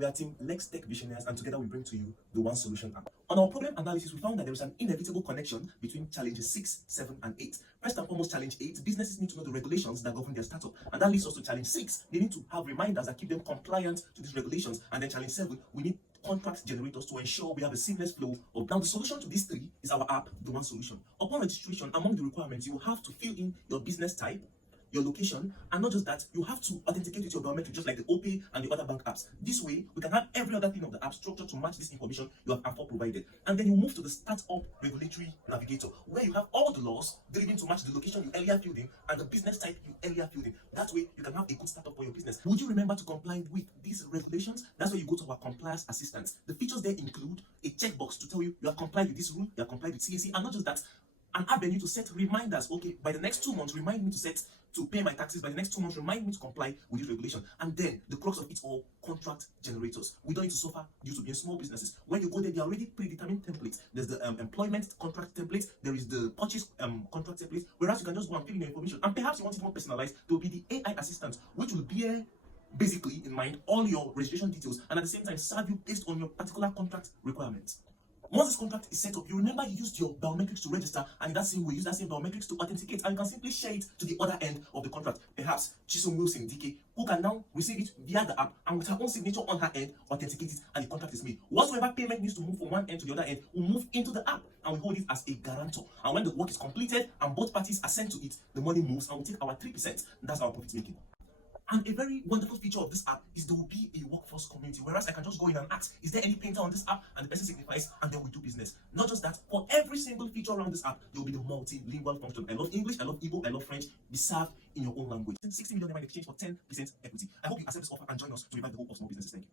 We are Team Lex Tech Visionaries, and together we bring to you the One Solution app. On our problem analysis, we found that there is an inevitable connection between challenges 6, 7, and 8. First and foremost, challenge 8, businesses need to know the regulations that govern their startup. And that leads us to challenge 6, they need to have reminders that keep them compliant to these regulations. And then challenge 7, we need contract generators to ensure we have a seamless flow of. Now, the solution to these three is our app, the One Solution. Upon registration, among the requirements, you have to fill in your business type, your location, and not just that, you have to authenticate with your biometric, just like the OPay and the other bank apps. This way, we can have every other thing of the app structured to match this information you have AFOP provided. And then you move to the Startup Regulatory Navigator, where you have all the laws driven to match the location you earlier filled in and the business type you earlier filled in. That way, you can have a good startup for your business. Would you remember to comply with these regulations? That's where you go to our compliance assistance. The features there include a checkbox to tell you have complied with this rule, you have complied with CAC, and not just that, an avenue to set reminders. Okay, by the next 2 months, remind me to pay my taxes. By the next 2 months, remind me to comply with this regulation. And then the crux of it all, contract generators. We don't need to suffer due to being small businesses. When you go there, they are already predetermined templates. There's the employment contract template. There is the purchase contract template. Whereas you can just go and fill in your information. And perhaps you want it more personalized. There will be the AI assistant, which will bear basically in mind all your registration details and at the same time serve you based on your particular contract requirements. Once this contract is set up, you remember you used your biometrics to register, and in that same way, use that same biometrics to authenticate, and you can simply share it to the other end of the contract. Perhaps Chisom Wilson DK, who can now receive it via the app and with her own signature on her end, authenticate it, and the contract is made. Whatsoever payment needs to move from one end to the other end will move into the app, and we hold it as a guarantor. And when the work is completed and both parties assent to it, the money moves, and we take our 3%. That's our profit making. And a very wonderful feature of this app is there will be a workforce community, whereas I can just go in and ask, is there any painter on this app? And the person signifies, and then we do business. Not just that, for every single feature around this app, there will be the multilingual function. I love English, I love Igbo, I love French. Be served in your own language. 60 million in exchange for 10% equity. I hope you accept this offer and join us to revive the hope of small businesses. Thank you.